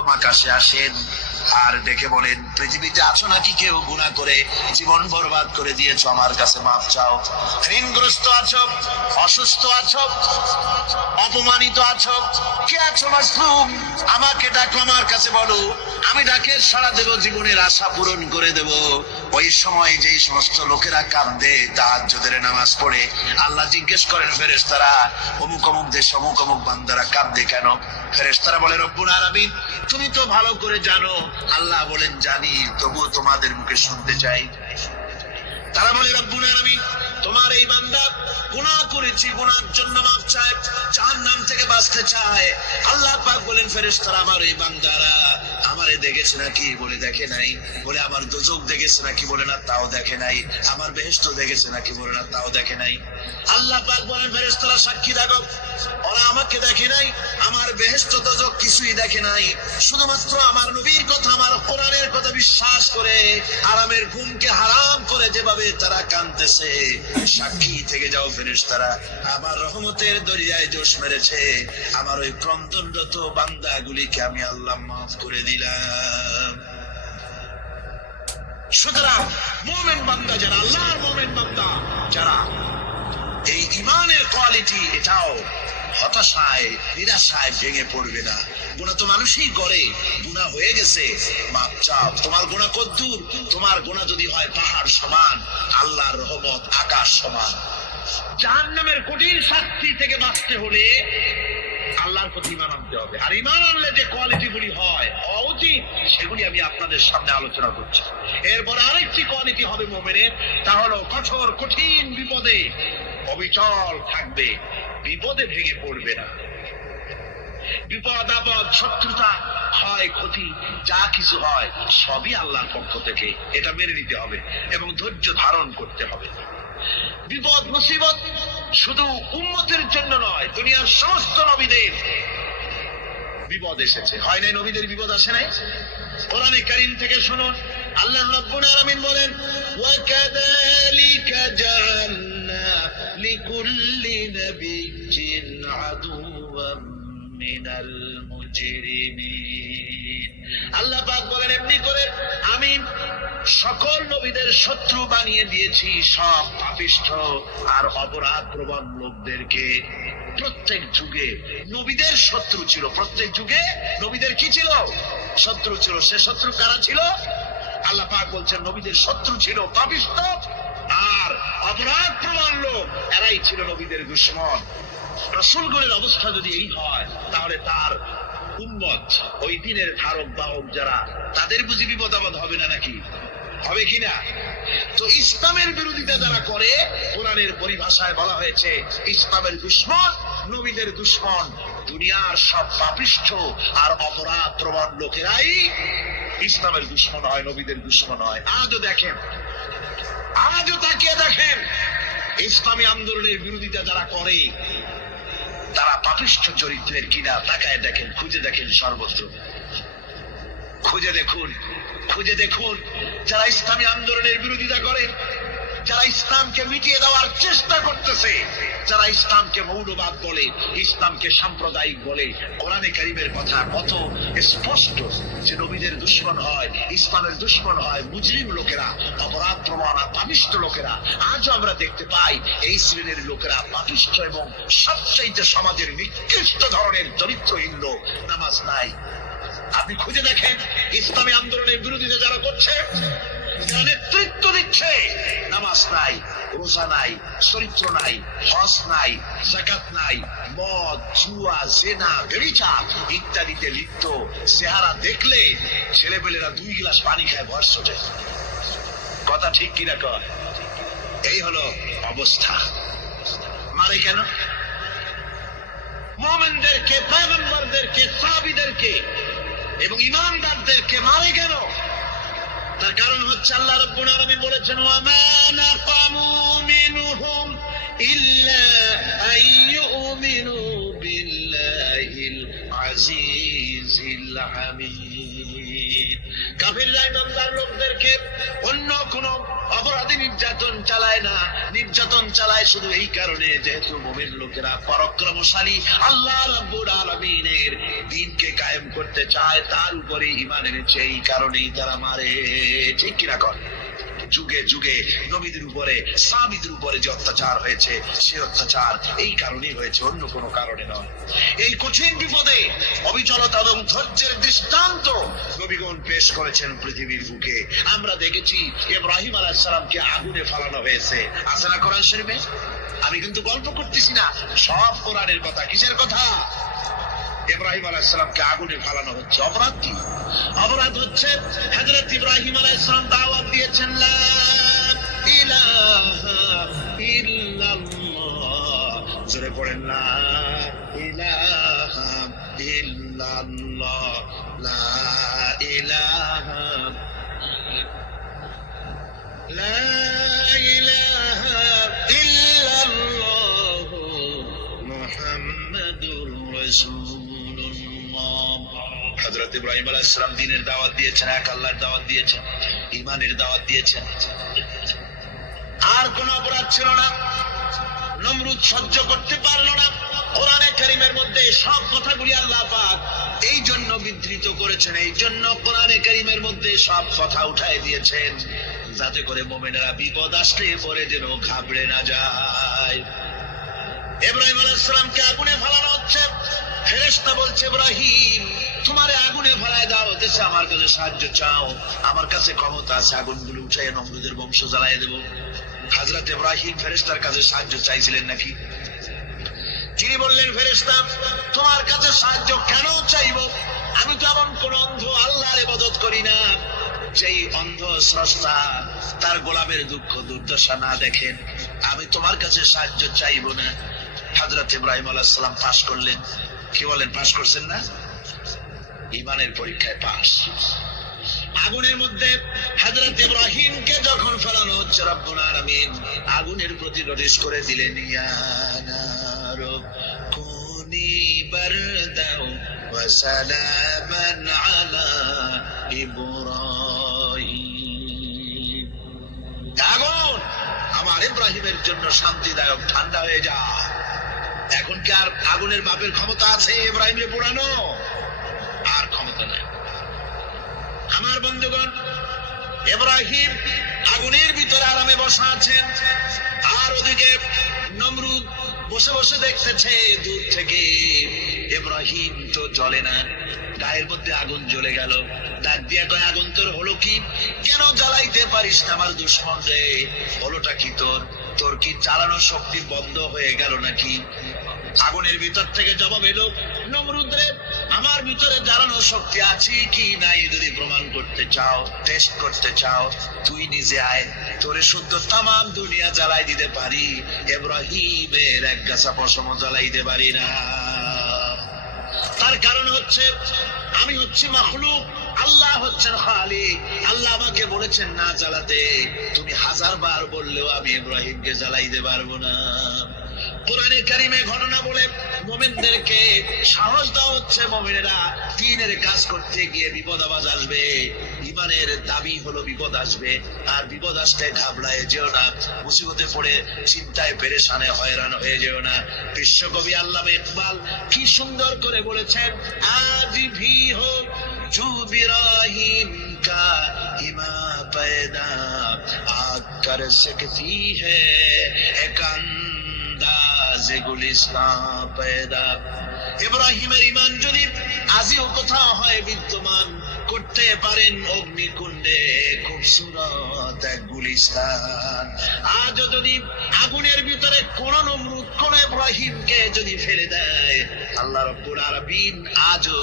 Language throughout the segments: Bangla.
আকাশে আসেন আর ডেকে বলেন, পৃথিবীতে আছো নাকি কেউ গুনাহ করে জীবন বরবাদ করে দিয়েছো, আমার কাছে মাফ চাও। ঋণগ্রস্ত আছো, অসুস্থ আছো, অপমানিত আছো, কে আছো মাসলুম, আমাকে ডাকো, আমার কাছে বলো, আমি ডাকে সাড়া দেব, জীবনের আশা পূরণ করে দেব। ওই সময় যেই সমস্ত লোকেরা কাঁদে তাহাজ্জুদের নামাজ পড়ে, আল্লাহ জিজ্ঞেস করেন ফেরেশতারা, অমুক অমুক দেশ অমুক অমুক বান্দারা কাঁদে কেন? ফেরেশতারা বলে, রব্বুল আলামিন তুমি তো ভালো করে জানো। আল্লাহ বলেন, জানি, তবুও তোমাদের মুখে শুনতে চাই। তারা বলে, রব্বুল আলামিন তোমার এই বান্দা গুনাহ করেছি, গুনাহর জন্য মাফ চায়, জাহান্নাম থেকে বাঁচতে চায়। আল্লাহ পাক বলেন, ফেরেশতারা আমার এই বান্দারা আমারে দেখেছে নাকি? বলে দেখে নাই। বলে আমার দোজখ দেখেছে নাকি? বলে না, তাও দেখে নাই। আমার বেহেশত দেখেছে নাকি? বলে না, তাও দেখে নাই। আল্লাহ পাক বলেন, ফেরেশতারা সাক্ষী থাকো, ওরা আমাকে দেখে নাই, আমার বেহেশত দোজখ কিছুই দেখে নাই, শুধুমাত্র আমার নবীর কথা, আমার কোরআনের কথা বিশ্বাস করে আরামের ঘুমকে হারাম করে যেভাবে তারা কাঁদতেছে, সাক্ষী থেকে যাও ফেরেশতারা, আমার রহমতের দরিয়ায় জোশ মেরেছে, আমার ওই ক্রন্দনরত বান্দাগুলিকে আমি আল্লাহ মাফ করে দিলাম। সুতরাং মুমিন বান্দা যারা, আল্লাহর মুমিন বান্দা যারা, এই ঈমানের কোয়ালিটি, এটাও হতাশায় নিরাশায় ভেঙে পড়বে না। গুনাহ তো মানুষই করে, গুনাহ হয়ে গেছে, মাপ চাও। তোমার গুনাহ কদ্দুর? তোমার গুনাহ যদি হয় পাহাড় সমান, আল্লাহর রহমত আকাশ সমান। জাহান্নামের কঠিন শাস্তি থেকে বাঁচতে হলে আল্লাহর প্রতি ঈমান আনতে হবে। আর ঈমান আনলে যে কোয়ালিটি গুলি হয় হওয়া উচিত, সেগুলি আমি আপনাদের সামনে আলোচনা করছি। এরপর আরেকটি কোয়ালিটি হবে মুমিনের, তা হলো কঠোর কঠিন বিপদে অবিচল থাকবে, বিপদে ভেঙে পড়বে না। বিপদ আপদ, শত্রুতা, ক্ষয় ক্ষতি, যা কিছু হয় সবই আল্লাহর পক্ষ থেকে, এটা মেনে নিতে হবে এবং ধৈর্য ধারণ করতে হবে। বিপদ মুসিবত শুধু উম্মতের জন্য নয়, দুনিয়ার সমস্ত নবীদের বিপদ এসেছে, হয় নাই? নবীদের বিপদ আসে নাই? কোরআনে কারীম থেকে শুনুন, আল্লাহ রাব্বুল আলামিন বলেন, ওয়া কাযালিকা জাআলনা লিকুল্লি নাবিয়্যিন আদুওয়াম মিনাল মুজরিমিন। আল্লাহ পাক বলেন, এমনি করে আমি সকল নবীদের শত্রু বানিয়ে দিয়েছি, সব পাপিষ্ঠ আর অপরাধ প্রবণ লোকদেরকে। প্রত্যেক যুগে নবীদের শত্রু ছিল, প্রত্যেক যুগে নবীদের কি ছিল? শত্রু ছিল। সে শত্রু কারা ছিল? আল্লাহ পাক বলছেন, নবীদের শত্রু ছিল পাপিষ্ঠ আর অপরাধ প্রবণ লোক, এরাই ছিল নবীদের দুশমন। রাসূলগণের অবস্থা যদি এই হয়, তাহলে তার উম্মত, ওই দিনের ধারক বাহক যারা, তাদের বুঝি বিপদ আপদ হবে না নাকি? হবে কিনা? তো ইসলামের বিরোধিতা যারা করে, কোরআনের পরিভাষায় বলা হয়েছে ইসলামের দুশমন, নবীদের দুশমন। দুনিয়ার সব পাপিষ্ঠ আর অপরাধ প্রবণ লোকেরাই ইসলামের দুশমন হয়, নবীদের দুশমন হয়। আজও দেখেন, আজও তাকিয়ে দেখেন, ইসলামী আন্দোলনের বিরোধিতা যারা করে তারা পাপিষ্ঠ চরিত্রের কিনা, তাকায় দেখেন, খুঁজে দেখেন, সর্বত্র খুঁজে দেখুন, খুঁজে দেখুন। যারা ইসলামী আন্দোলনের বিরোধিতা করে, যারা ইসলামকে মিটিয়ে দেওয়ার চেষ্টা করতেছে, যারা ইসলামকে মৌলবাদ বলে, ইসলামকে সাম্প্রদায়িক বলে, কোরআনে কারীমের কথা কত স্পষ্ট যে নবীদের দুশমন হয়, ইসলামের দুশমন হয় মুজরিম লোকেরা, অপরাধ প্রবণ পাপিষ্ঠ লোকেরা। আজও আমরা দেখতে পাই এই শ্রেণীর লোকেরা পাপিষ্ঠ এবং সবচাইতে সমাজের নিকৃষ্ট ধরনের চরিত্রহীন লোক। নামাজ নাই। আপনি খুঁজে দেখেন, ইসলামী আন্দোলনের বিরোধিতা যারা করছে, যারা নেতৃত্ব দিচ্ছে, নামাজ নাই, রোজা নাই, চরিত্র নাই, হজ নাই, যাকাত নাই, মদ, জুয়া, জেনা, ব্যভিচার ইত্যাদিতে লিপ্ত। চেহারা দেখলে ছেলেপেলেরা 2 গ্লাস পানি খায়, বয়স ওঠে। কথা ঠিক কিনা কয়? এই হলো অবস্থা। মারে কেন? মুমিনদেরকে, পয়গম্বরদেরকে, সাহাবীদেরকে এবং ইমানদারদেরকে মারে কেন? তার কারণ হচ্ছে আল্লাহ রাব্বুল আলামিন বলেছেন, ওয়া মা নাকামু মিনহুম ইল্লা আইয়ুমিনু বিল্লাহিল আজিজিল হামিদ। কাফিররা ইমানদার লোকদেরকে অন্য কোন অপরাধী নির্যাতন চালায় না, নির্যাতন চালায় শুধু এই কারণে যেহেতু মুমিন লোকেরা পরাক্রমশালী, আল্লাহ রাব্বুল আলামিনের দ্বীনকে কায়েম করতে চায়, তার উপরে ঈমান এনেছে, এই কারণেই তারা মারে। ঠিক কিনা কর? যুগে যুগে নবীদের উপরে, সাহাবীদের উপরে যে অত্যাচার হয়েছে, সে অত্যাচার এই কারণেই হয়েছে, অন্য কোনো কারণে নয়। এই কঠিন বিপদে অবিচলতা এবং ধৈর্যের দৃষ্টান্ত নবীগণ পেশ করেছেন পৃথিবীর বুকে। আমরা দেখেছি ইব্রাহিম আলাইহিস সালামকে আগুনে ফালানো হয়েছে, আছে না কোরআন শরীফে? আমি কিন্তু গল্প করতেছি না, সব কোরআনের কথা। কিসের কথা? ইব্রাহিম আলাইহিস সালামকে আগুনে ফালানো হচ্ছে। অপরাধ কি? অপরাধ হচ্ছে হযরত ইব্রাহিম আলাইহিস সালাম দাওয়াত দিয়েছেন লা ইলাহা ইল্লাল্লাহ। জোরে পড়েন লা ইলাহা ইল্লাল্লাহ, লা ইলাহা লা ইলাহা ইল্লাল্লাহ মুহাম্মাদুর রাসূলুল্লাহ। হযরত ইব্রাহিম আলাইহিস সালাম দ্বীনের দাওয়াত দিয়েছেন, এক আল্লাহর দাওয়াত দিয়েছেন, ঈমানের দাওয়াত দিয়েছেন। আর কোন অপরাধ ছিল না। নমরুদ সহ্য করতে পারলো না। কোরআনে কারীমের মধ্যে সব কথাগুলি আল্লাহ পাক এই জন্য বিধৃত করেছেন, এই জন্য কোরআনে কারীমের মধ্যে সব কথা উঠায় দিয়েছেন, যাতে করে মুমিনেরা বিপদ আসলে পরে যেন ঘাবড়ে না যায়। ইব্রাহিম আলাইহিস সালামকে আগুনে ফেলানো হচ্ছে। ফেরেশতা বলছে, ইব্রাহিম তোমারে আগুনে ফেলায় দেওয়া হতেছে, আমার কাছে সাহায্য চাও, আমার কাছে ক্ষমতা আছে, আগুনগুলো উঠাইয়া নমরুদের বংশ জ্বালাইয়া দেব। হযরত ইব্রাহিম ফেরেশতার কাছে সাহায্য চাইছিলেন নাকি? তিনি বললেন, ফেরেশতা তোমার কাছে সাহায্য কেন চাইব? আমি তো এমন কোন অন্ধ আল্লাহর ইবাদত করি না যেই অন্ধ স্রষ্টা তার গোলামের দুঃখ দুর্দশা না দেখেন। আমি তোমার কাছে সাহায্য চাইব না। হযরত ইব্রাহিম আলাইহিস সালাম পাস করলেন। কি বলেন, পাস করছেন না? ঈমানের পরীক্ষায় পাস। আগুনের মধ্যে হযরত ইব্রাহিমকে যখন ফেলানো হচ্ছে, রব্বুল আলামিন আগুনের প্রতি নোটিশ করে দিলেন, ইয়া নারু কুনি বারদাও ওয়া সালামান আলা ইব্রাহিম। আগুন আমার ইব্রাহিমের জন্য শান্তিদায়ক, ঠান্ডা হয়ে যা। এখন কি আর আগুনের বাপের ক্ষমতা আছে ইব্রাহিমকে পোড়ানো? আর ক্ষমতা নাই। আমার বন্ধুগণ, ইব্রাহিম আগুনের ভিতরে আরামে বসা আছেন, আর ওদিকে নমরুদ বসে বসে দেখতেছে দূর থেকে। ইব্রাহিম তো জ্বলে না, গায়ের মধ্যে আগুন জ্বলে গেল। ডাক দিয়া কয়, আগুন তোর হলো কি? কেন জ্বালাইতে পারিস না আমার দুশমন রে? হলোটা কি তোর? তোর কি জ্বালানো শক্তি বন্ধ হয়ে গেল নাকি? আগুনের ভিতর থেকে জবাব এলো, নমরুদ রে, আমার ভিতরে জ্বালানো শক্তি আছে কি নাই যদি প্রমাণ করতে চাও, টেস্ট করতে চাও, তুই নিজে আয়, তোরে শুদ্ধ তামাম দুনিয়া জ্বালাই দিতে পারি, ইব্রাহিমের এক গাছা পশম জ্বালাইতে পারি না। তার কারণ হচ্ছে আমি হচ্ছি মাখলুক, আল্লাহ হচ্ছেন খালিক। আল্লাহ আমাকে বলেছেন না জ্বালাতে, তুমি 1000 বার বললেও আমি ইব্রাহিমকে জ্বালাইতে পারবো না। কোরআনে কারিমে ঘটনা বলে মুমিনদেরকে সাহস দেওয়া হচ্ছে, মুমিনেরা দ্বীনের কাজ করতে গিয়ে বিপদ আবাজ আসবে, ঈমানের দাবি হলো বিপদ আসবে, আর বিপদ আসলে ঘাবড়ায় যেও না, মুসিবতে পড়ে চিন্তায় পেরেশানে হয়রান হয়ে যেও না। বিশ্বকবি আল্লামা ইকবাল কি সুন্দর করে বলেছেন, আজ ভি হো জু ইব্রাহিম কা ইমা पैदा आग कर सकती है एकांदाज़े गुलिस्तां पैदा। ইব্রাহিমের ঈমান যদি আজিও কোথাও হয় বিদ্যমান, করতে পারেন অগ্নিকুণ্ডে খুবসুরত এক গুলিস্তান। আজও যদি আগুনের ভিতরে কোন নমরুদ কোন ইব্রাহিমকে যদি ফেলে দেয়, আল্লাহ রাব্বুল আলামিন আজও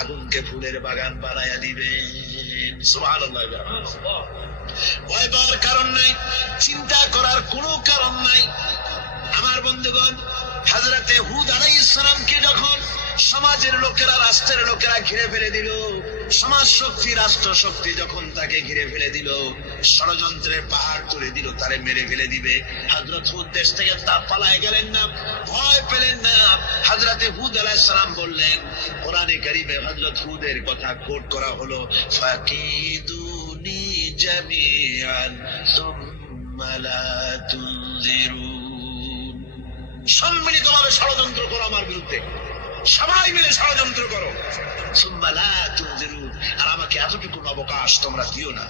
আগুনকে ফুলের বাগান বানায়া দিবেন। সুবহানাল্লাহ। ভয় পাওয়ার কারণ নাই, চিন্তা করার কোনো কারণ নাই। আমার বন্ধুগণ, হযরতে হুদ আলাইহিস সালামকে যখন সমাজের লোকেরা, রাষ্ট্রের লোকেরা ঘিরে ফেলে দিল। সমাজ শক্তি, রাষ্ট্র শক্তি যখন তাকে ঘিরে ফেলে দিল, ষড়যন্ত্রের পাহাড় তুলে দিল, তারে মেরে ফেলে দিবে। হযরত হুদ দেশ থেকে তা পালায় গেলেন না, ভয় পেলেন না। হযরত হুদ আলাইহিস সালাম বললেন, কোরআনে কারীমে হযরত হুদের কথা কোট করা হলো, ফাকিদুনি জামিআন সুম্মা লা তুনজিরুন। সম্মিলিতভাবে ষড়যন্ত্র করো আমার বিরুদ্ধে, সবাই মিলে ষড়যন্ত্র করো, সুম্মা লা তুনজিরুন, আর আমাকে এতটুকু অবকাশ তোমরা দিও না।